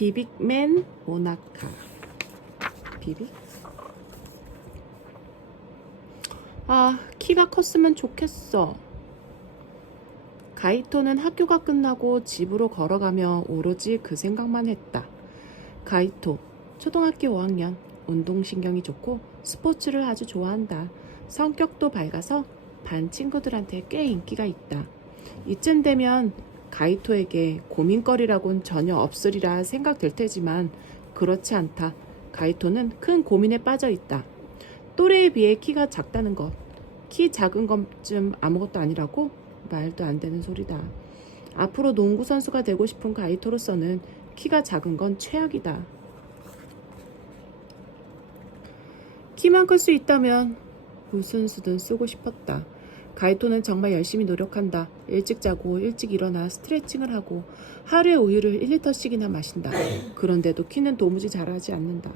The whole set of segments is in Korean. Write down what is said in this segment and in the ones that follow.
비빅맨 모나카. 비빅? 키가 컸으면 좋겠어. 가이토는 학교가 끝나고 집으로 걸어가며 오로지 그 생각만 했다. 가이토, 초등학교 5학년, 운동신경이 좋고 스포츠를 아주 좋아한다. 성격도 밝아서 반 친구들한테 꽤 인기가 있다. 이쯤 되면 가이토에게 고민거리라곤 전혀 없으리라 생각될 테지만 그렇지 않다. 가이토는 큰 고민에 빠져 있다. 또래에 비해 키가 작다는 것. 키 작은 것쯤 아무것도 아니라고? 말도 안 되는 소리다. 앞으로 농구 선수가 되고 싶은 가이토로서는 키가 작은 건 최악이다. 키만 클 수 있다면 무슨 수든 쓰고 싶었다. 가이토는 정말 열심히 노력한다. 일찍 자고 일찍 일어나 스트레칭을 하고 하루에 우유를 1리터씩이나 마신다. 그런데도 키는 도무지 자라지 않는다.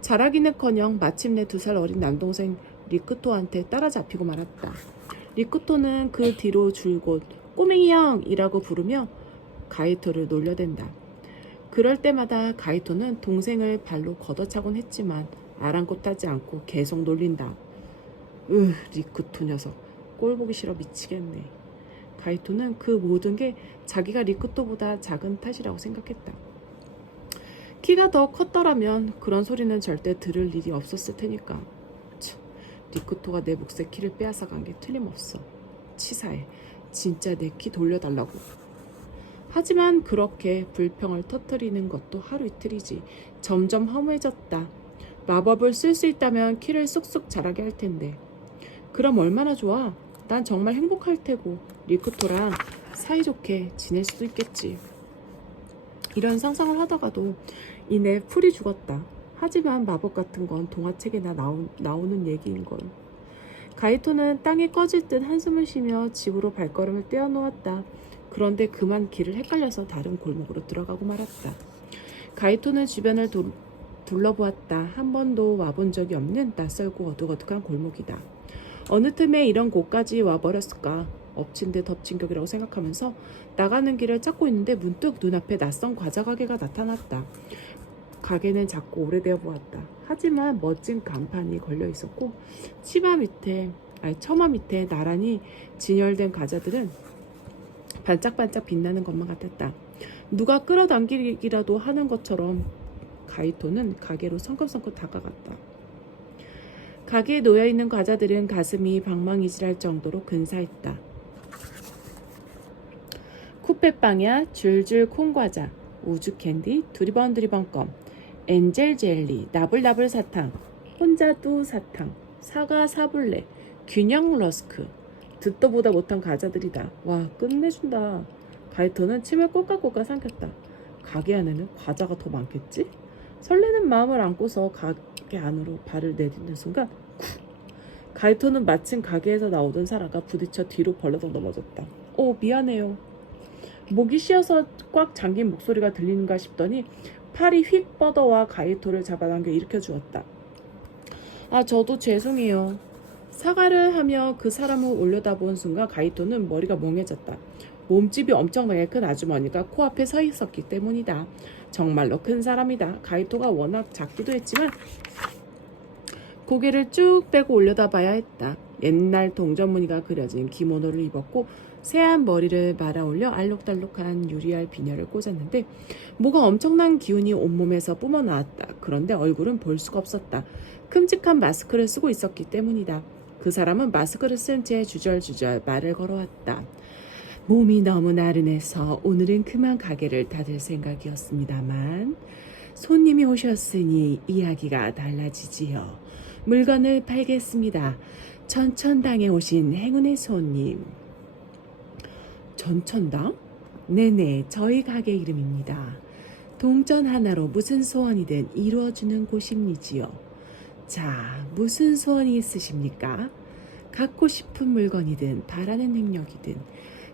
자라기는커녕 마침내 2살 어린 남동생 리크토한테 따라잡히고 말았다. 리크토는 그 뒤로 줄곧 꼬맹이 형이라고 부르며 가이토를 놀려댄다. 그럴 때마다 가이토는 동생을 발로 걷어차곤 했지만 아랑곳하지 않고 계속 놀린다. 리크토 녀석. 꼴 보기 싫어 미치겠네. 가이토는 그 모든 게 자기가 리크토보다 작은 탓이라고 생각했다. 키가 더 컸더라면 그런 소리는 절대 들을 일이 없었을 테니까. 리크토가 내 몫의 키를 빼앗아간 게 틀림없어. 치사해. 진짜 내 키 돌려달라고. 하지만 그렇게 불평을 터뜨리는 것도 하루 이틀이지. 점점 허무해졌다. 마법을 쓸 수 있다면 키를 쑥쑥 자라게 할 텐데. 그럼 얼마나 좋아. 난 정말 행복할 테고 리크토랑 사이좋게 지낼 수도 있겠지. 이런 상상을 하다가도 이내 풀이 죽었다. 하지만 마법 같은 건 동화책에나 나오는 얘기인걸. 가이토는 땅이 꺼질 듯 한숨을 쉬며 집으로 발걸음을 떼어놓았다. 그런데 그만 길을 헷갈려서 다른 골목으로 들어가고 말았다. 가이토는 주변을 둘러보았다. 한 번도 와본 적이 없는 낯설고 어둑어둑한 골목이다. 어느 틈에 이런 곳까지 와버렸을까. 엎친 데 덮친 격이라고 생각하면서 나가는 길을 찾고 있는데 문득 눈앞에 낯선 과자 가게가 나타났다. 가게는 작고 오래되어 보았다. 하지만 멋진 간판이 걸려 있었고 처마 밑에 나란히 진열된 과자들은 반짝반짝 빛나는 것만 같았다. 누가 끌어당기기라도 하는 것처럼 가이토는 가게로 성큼성큼 다가갔다. 가게에 놓여있는 과자들은 가슴이 방망이질할 정도로 근사했다. 쿠페빵야, 줄줄 콩과자, 우주캔디, 두리번두리번 껌, 엔젤 젤리, 나불나불 사탕, 혼자두 사탕, 사과 사블레, 균형 러스크. 듣도 보다 못한 과자들이다. 와, 끝내준다. 가이토는 침을 꼴깍꼴깍 삼켰다. 가게 안에는 과자가 더 많겠지? 설레는 마음을 안고서 가게 안으로 발을 내딛는 순간 가이토는 마침 가게에서 나오던 사라가 부딪혀 뒤로 벌러덩 넘어졌다. 미안해요. 목이 쉬어서 꽉 잠긴 목소리가 들리는가 싶더니 팔이 휙 뻗어와 가이토를 잡아당겨 일으켜 주었다. 저도 죄송해요. 사과를 하며 그 사람을 올려다본 순간 가이토는 머리가 멍해졌다. 몸집이 엄청나게 큰 아주머니가 코앞에 서 있었기 때문이다. 정말로 큰 사람이다. 가이토가 워낙 작기도 했지만 고개를 쭉 빼고 올려다봐야 했다. 옛날 동전무늬가 그려진 기모노를 입었고 새한 머리를 말아올려 알록달록한 유리알 비녀를 꽂았는데 뭐가 엄청난 기운이 온몸에서 뿜어나왔다. 그런데 얼굴은 볼 수가 없었다. 큼직한 마스크를 쓰고 있었기 때문이다. 그 사람은 마스크를 쓴 채 주절주절 말을 걸어왔다. 몸이 너무 나른해서 오늘은 그만 가게를 닫을 생각이었습니다만 손님이 오셨으니 이야기가 달라지지요. 물건을 팔겠습니다. 전천당에 오신 행운의 손님. 전천당? 네네, 저희 가게 이름입니다. 동전 하나로 무슨 소원이든 이루어주는 곳입니지요. 자, 무슨 소원이 있으십니까? 갖고 싶은 물건이든 바라는 능력이든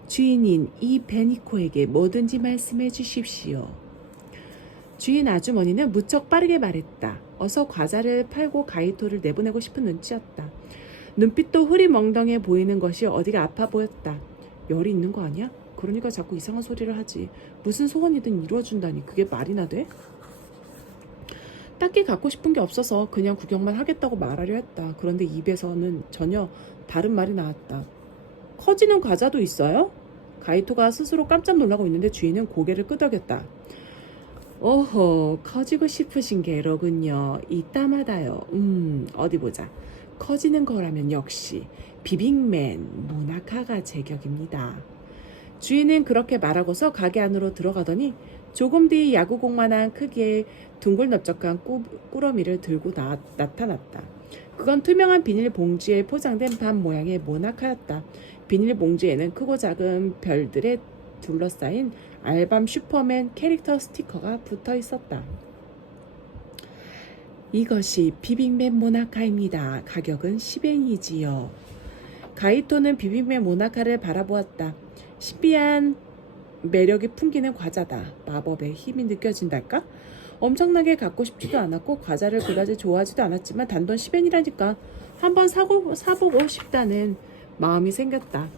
주인인 이 베니코에게 뭐든지 말씀해 주십시오. 주인 아주머니는 무척 빠르게 말했다. 어서 과자를 팔고 가이토를 내보내고 싶은 눈치였다. 눈빛도 흐리멍덩해 보이는 것이 어디가 아파 보였다. 열이 있는 거 아니야? 그러니까 자꾸 이상한 소리를 하지. 무슨 소원이든 이루어준다니 그게 말이나 돼? 딱히 갖고 싶은 게 없어서 그냥 구경만 하겠다고 말하려 했다. 그런데 입에서는 전혀 다른 말이 나왔다. 커지는 과자도 있어요? 가이토가 스스로 깜짝 놀라고 있는데 주인은 고개를 끄덕였다. 오호, 커지고 싶으신 게로군요. 이따마다요. 어디 보자. 커지는 거라면 역시 비빅맨 모나카가 제격입니다. 주인은 그렇게 말하고서 가게 안으로 들어가더니 조금 뒤 야구공만한 크기의 둥글넓적한 꾸러미를 들고 나타났다. 그건 투명한 비닐 봉지에 포장된 밥 모양의 모나카였다. 비닐 봉지에는 크고 작은 별들에 둘러싸인 알밤 슈퍼맨 캐릭터 스티커가 붙어 있었다. 이것이 비빅맨 모나카입니다. 가격은 10엔이지요. 가이토는 비빅맨 모나카를 바라보았다. 신비한 매력이 풍기는 과자다. 마법의 힘이 느껴진달까? 엄청나게 갖고 싶지도 않았고 과자를 그다지 좋아하지도 않았지만 단돈 10엔이라니까 한번 사보고 싶다는 마음이 생겼다.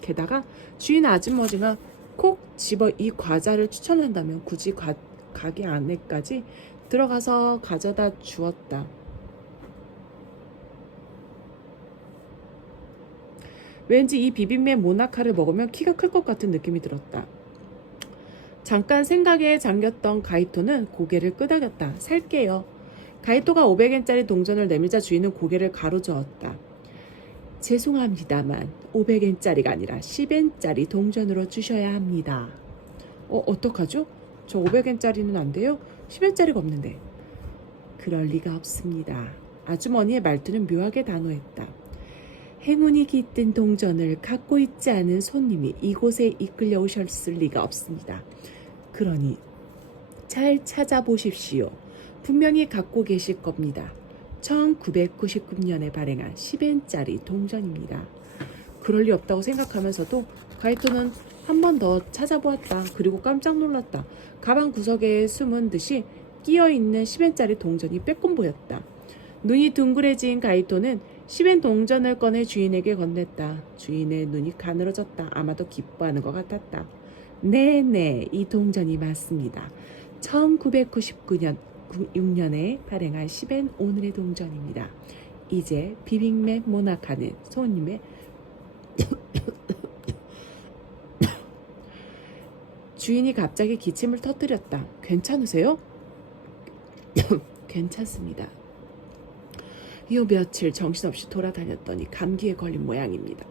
게다가 주인 아주머니가 콕 집어 이 과자를 추천한다면 굳이 가게 안에까지 들어가서 가져다 주었다. 왠지 이 비빔면 모나카를 먹으면 키가 클 것 같은 느낌이 들었다. 잠깐 생각에 잠겼던 가이토는 고개를 끄덕였다. 살게요. 가이토가 500엔짜리 동전을 내밀자 주인은 고개를 가로저었다. 죄송합니다만 500엔짜리가 아니라 10엔짜리 동전으로 주셔야 합니다. 어떡하죠? 저 500엔짜리는 안 돼요? 10엔짜리가 없는데. 그럴 리가 없습니다. 아주머니의 말투는 묘하게 단호했다. 행운이 깃든 동전을 갖고 있지 않은 손님이 이곳에 이끌려 오셨을 리가 없습니다. 그러니 잘 찾아보십시오. 분명히 갖고 계실 겁니다. 1999년에 발행한 10엔짜리 동전입니다. 그럴 리 없다고 생각하면서도 가이토는 한 번 더 찾아보았다. 그리고 깜짝 놀랐다. 가방 구석에 숨은 듯이 끼어있는 10엔짜리 동전이 빼꼼 보였다. 눈이 둥그레진 가이토는 10엔 동전을 꺼내 주인에게 건넸다. 주인의 눈이 가늘어졌다. 아마도 기뻐하는 것 같았다. 네네, 이 동전이 맞습니다. 1999년에 발행한 10엔 오늘의 동전입니다. 이제 비빅맨 모나카는 손님의 주인이 갑자기 기침을 터뜨렸다. 괜찮으세요? 괜찮습니다. 요 며칠 정신없이 돌아다녔더니 감기에 걸린 모양입니다.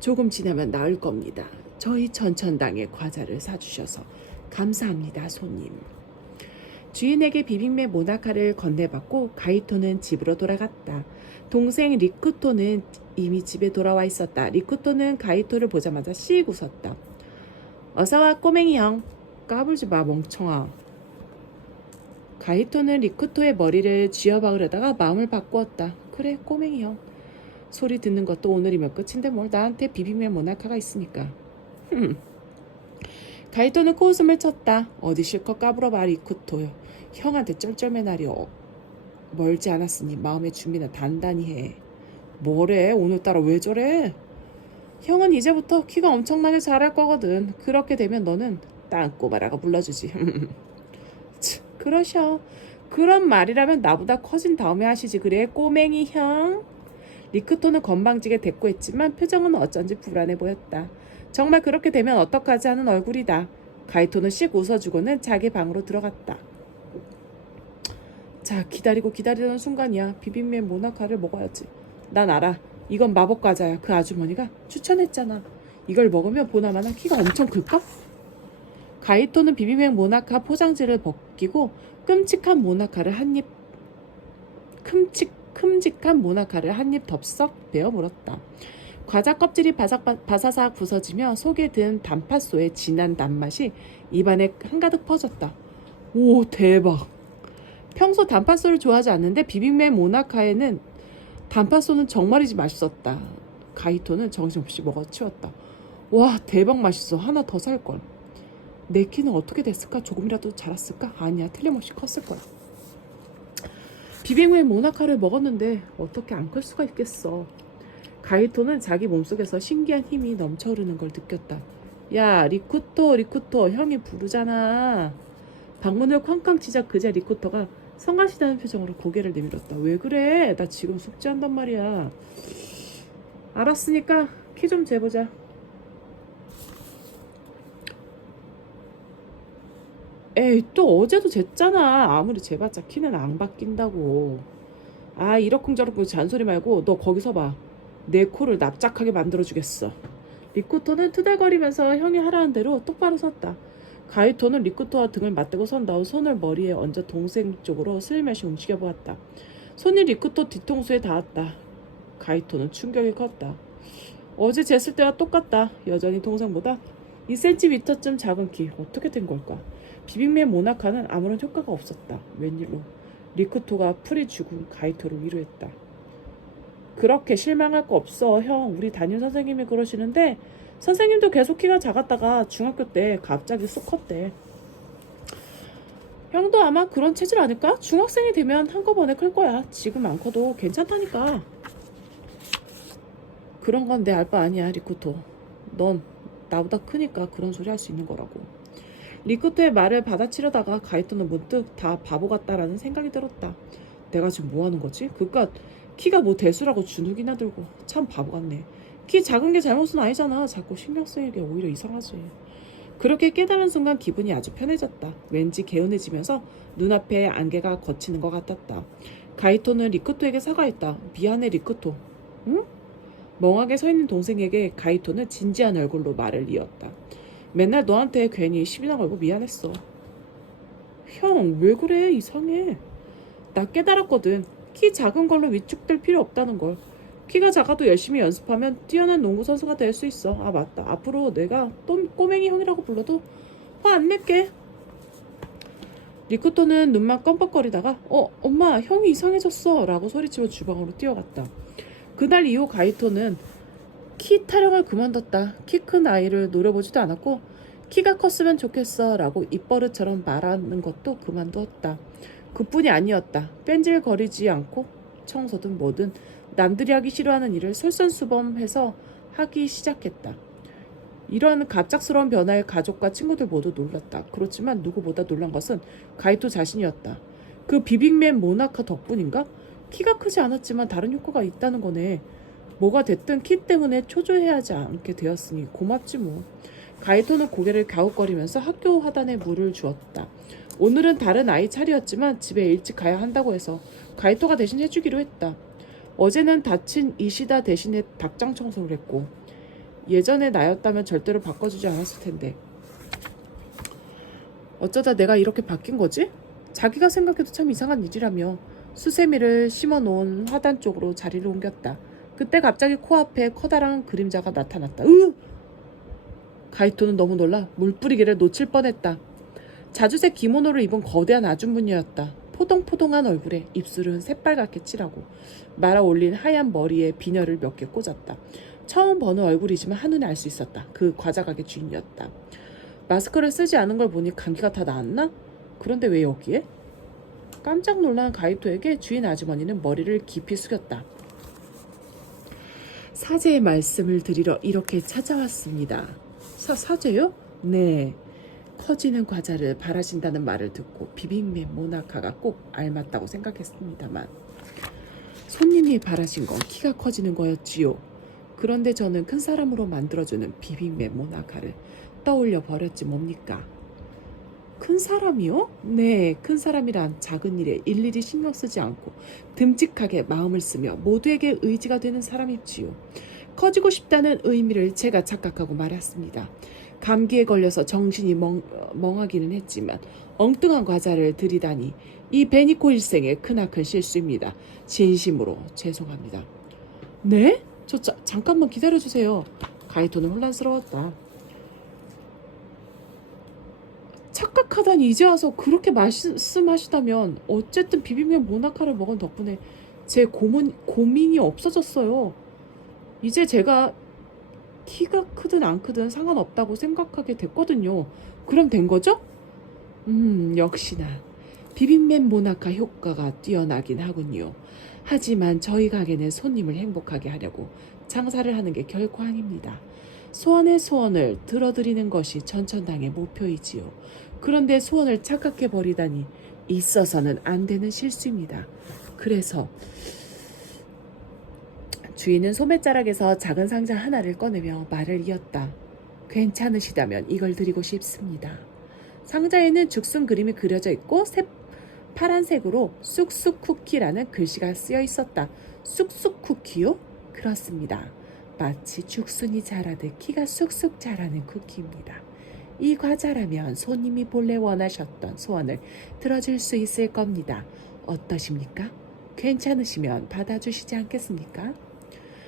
조금 지나면 나을 겁니다. 저희 천천당에 과자를 사주셔서 감사합니다, 손님. 주인에게 비빔면 모나카를 건네받고 가이토는 집으로 돌아갔다. 동생 리쿠토는 이미 집에 돌아와 있었다. 리쿠토는 가이토를 보자마자 씩 웃었다. 어서와 꼬맹이 형. 까불지 마 멍청아. 가이토는 리쿠토의 머리를 쥐어박으려다가 마음을 바꾸었다. 그래 꼬맹이 형. 소리 듣는 것도 오늘이면 끝인데 뭘 나한테 비빔면 모나카가 있으니까. 가이토는 코웃음을 쳤다. 어디 실컷 까불어봐 리쿠토. 형한테 쩔쩔매나리 멀지 않았으니 마음의 준비는 단단히 해. 뭐래 오늘따라 왜 저래? 형은 이제부터 키가 엄청나게 자랄 거거든. 그렇게 되면 너는 땅꼬마라고 불러주지. 그러셔. 그런 말이라면 나보다 커진 다음에 하시지 그래 꼬맹이 형. 리쿠토는 건방지게 대꾸했지만 표정은 어쩐지 불안해 보였다. 정말 그렇게 되면 어떡하지 하는 얼굴이다. 가이토는 씩 웃어주고는 자기 방으로 들어갔다. 자, 기다리던 순간이야. 비빔면 모나카를 먹어야지. 난 알아. 이건 마법 과자야. 그 아주머니가 추천했잖아. 이걸 먹으면 보나마나 키가 엄청 클까? 가이토는 비빔면 모나카 포장지를 벗기고 끔찍한 모나카를 한 입 덥석 베어 물었다. 과자 껍질이 바사삭 부서지며 속에 든 단팥소의 진한 단맛이 입안에 한가득 퍼졌다. 오, 대박. 평소 단팥소를 좋아하지 않는데 비빔면 모나카에는 단팥소는 정말이지 맛있었다. 가이토는 정신없이 먹어치웠다. 와, 대박 맛있어. 하나 더 살걸. 내 키는 어떻게 됐을까? 조금이라도 자랐을까? 아니야, 틀림없이 컸을 거야. 비빔면 모나카를 먹었는데 어떻게 안 클 수가 있겠어. 가이토는 자기 몸속에서 신기한 힘이 넘쳐흐르는 걸 느꼈다. 야, 리쿠토, 형이 부르잖아. 방문을 쾅쾅 치자 그제 리쿠토가 성가시다는 표정으로 고개를 내밀었다. 왜 그래? 나 지금 숙제한단 말이야. 알았으니까 키 좀 재보자. 에이, 또 어제도 쟀잖아. 아무리 재봤자 키는 안 바뀐다고. 아, 이러쿵저러쿵 잔소리 말고 너 거기서 봐. 내 코를 납작하게 만들어주겠어. 리쿠토는 투덜거리면서 형이 하라는 대로 똑바로 섰다. 가이토는 리쿠토와 등을 맞대고 선 다음 손을 머리에 얹어 동생 쪽으로 슬며시 움직여보았다. 손이 리쿠토 뒤통수에 닿았다. 가이토는 충격이 컸다. 어제 쟀을 때와 똑같다. 여전히 동생보다 2cm쯤 작은 키. 어떻게 된 걸까? 비빔면 모나카는 아무런 효과가 없었다. 웬일로 리쿠토가 풀이 죽은 가이토를 위로했다. 그렇게 실망할 거 없어. 형, 우리 담임 선생님이 그러시는데 선생님도 계속 키가 작았다가 중학교 때 갑자기 쑥 컸대. 형도 아마 그런 체질 아닐까? 중학생이 되면 한꺼번에 클 거야. 지금 안 커도 괜찮다니까. 그런 건 내 알 바 아니야, 리쿠토. 넌 나보다 크니까 그런 소리 할 수 있는 거라고. 리쿠토의 말을 받아치려다가 가이토는 문득 다 바보 같다라는 생각이 들었다. 내가 지금 뭐 하는 거지? 그깟 키가 뭐 대수라고 주눅이나 들고. 참 바보 같네. 키 작은 게 잘못은 아니잖아. 자꾸 신경 쓰이게 오히려 이상하지. 그렇게 깨달은 순간 기분이 아주 편해졌다. 왠지 개운해지면서 눈앞에 안개가 걷히는 것 같았다. 가이토는 리쿠토에게 사과했다. 미안해, 리쿠토. 응? 멍하게 서 있는 동생에게 가이토는 진지한 얼굴로 말을 이었다. 맨날 너한테 괜히 시비나 걸고 미안했어. 형, 왜 그래? 이상해. 나 깨달았거든. 키 작은 걸로 위축될 필요 없다는 걸. 키가 작아도 열심히 연습하면 뛰어난 농구 선수가 될 수 있어. 아, 맞다. 앞으로 내가 또 꼬맹이 형이라고 불러도 화 안 낼게. 리쿠토는 눈만 껌뻑거리다가 엄마, 형이 이상해졌어 라고 소리치며 주방으로 뛰어갔다. 그날 이후 가이토는 키 타령을 그만뒀다. 키 큰 아이를 노려보지도 않았고 키가 컸으면 좋겠어 라고 입버릇처럼 말하는 것도 그만두었다. 그뿐이 아니었다. 뺀질거리지 않고 청소든 뭐든 남들이 하기 싫어하는 일을 솔선수범해서 하기 시작했다. 이런 갑작스러운 변화에 가족과 친구들 모두 놀랐다. 그렇지만 누구보다 놀란 것은 가이토 자신이었다. 그 비빅맨 모나카 덕분인가? 키가 크지 않았지만 다른 효과가 있다는 거네. 뭐가 됐든 키 때문에 초조해하지 않게 되었으니 고맙지 뭐. 가이토는 고개를 갸웃거리면서 학교 화단에 물을 주었다. 오늘은 다른 아이 차례였지만 집에 일찍 가야 한다고 해서 가이토가 대신 해주기로 했다. 어제는 다친 이시다 대신에 닭장 청소를 했고 예전에 나였다면 절대로 바꿔주지 않았을 텐데 어쩌다 내가 이렇게 바뀐 거지? 자기가 생각해도 참 이상한 일이라며 수세미를 심어놓은 화단 쪽으로 자리를 옮겼다. 그때 갑자기 코앞에 커다란 그림자가 나타났다. 가이토는 너무 놀라 물뿌리기를 놓칠 뻔했다. 자주색 기모노를 입은 거대한 아주머니였다. 포동포동한 얼굴에 입술은 새빨갛게 칠하고 말아 올린 하얀 머리에 비녀를 몇 개 꽂았다. 처음 보는 얼굴이지만 한눈에 알 수 있었다. 그 과자 가게 주인이었다. 마스크를 쓰지 않은 걸 보니 감기가 다 나았나? 그런데 왜 여기에? 깜짝 놀란 가이토에게 주인 아주머니는 머리를 깊이 숙였다. 사제의 말씀을 드리러 이렇게 찾아왔습니다. 사제요? 네. 커지는 과자를 바라신다는 말을 듣고 비빔면 모나카가 꼭 알맞다고 생각했습니다만 손님이 바라신 건 키가 커지는 거였지요. 그런데 저는 큰 사람으로 만들어주는 비빔면 모나카를 떠올려 버렸지 뭡니까? 큰 사람이요? 네, 큰 사람이란 작은 일에 일일이 신경 쓰지 않고 듬직하게 마음을 쓰며 모두에게 의지가 되는 사람입지요. 커지고 싶다는 의미를 제가 착각하고 말았습니다. 감기에 걸려서 정신이 멍하기는 했지만 엉뚱한 과자를 들이다니 이 베니코 일생의 크나큰 실수입니다. 진심으로 죄송합니다. 네? 잠깐만 기다려주세요. 가이토는 혼란스러웠다. 착각하다니 이제 와서 그렇게 말씀하시다면 어쨌든 비빔면 모나카를 먹은 덕분에 제 고민이 없어졌어요. 이제 제가 키가 크든 안 크든 상관없다고 생각하게 됐거든요. 그럼 된 거죠? 역시나 비빔면 모나카 효과가 뛰어나긴 하군요. 하지만 저희 가게는 손님을 행복하게 하려고 장사를 하는 게 결코 아닙니다. 소원의 소원을 들어드리는 것이 전천당의 목표이지요. 그런데 소원을 착각해 버리다니 있어서는 안 되는 실수입니다. 그래서 주인은 소매자락에서 작은 상자 하나를 꺼내며 말을 이었다. 괜찮으시다면 이걸 드리고 싶습니다. 상자에는 죽순 그림이 그려져 있고 파란색으로 쑥쑥 쿠키라는 글씨가 쓰여 있었다. 쑥쑥 쿠키요? 그렇습니다. 마치 죽순이 자라듯 키가 쑥쑥 자라는 쿠키입니다. 이 과자라면 손님이 본래 원하셨던 소원을 들어줄 수 있을 겁니다. 어떠십니까? 괜찮으시면 받아주시지 않겠습니까?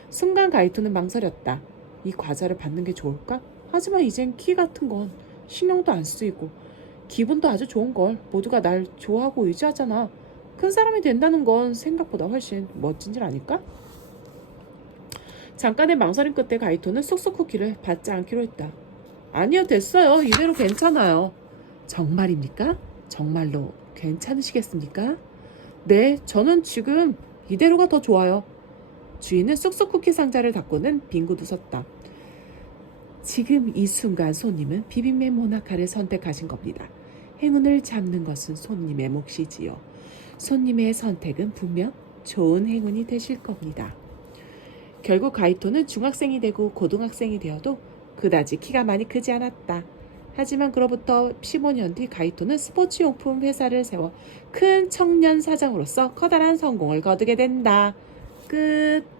순간 가이토는 망설였다. 이 과자를 받는 게 좋을까? 하지만 이젠 키 같은 건 신경도 안 쓰이고 기분도 아주 좋은 걸. 모두가 날 좋아하고 의지하잖아. 큰 사람이 된다는 건 생각보다 훨씬 멋진 일 아닐까? 잠깐의 망설임 끝에 가이토는 쑥쑥 쿠키를 받지 않기로 했다. 아니요, 됐어요. 이대로 괜찮아요. 정말입니까? 정말로 괜찮으시겠습니까? 네, 저는 지금 이대로가 더 좋아요. 주인은 쑥쑥 쿠키 상자를 닫고는 빙긋 웃었다. 지금 이 순간 손님은 비빔면 모나카를 선택하신 겁니다. 행운을 잡는 것은 손님의 몫이지요. 손님의 선택은 분명 좋은 행운이 되실 겁니다. 결국 가이토는 중학생이 되고 고등학생이 되어도 그다지 키가 많이 크지 않았다. 하지만 그로부터 15년 뒤 가이토는 스포츠용품 회사를 세워 큰 청년 사장으로서 커다란 성공을 거두게 된다. 끝.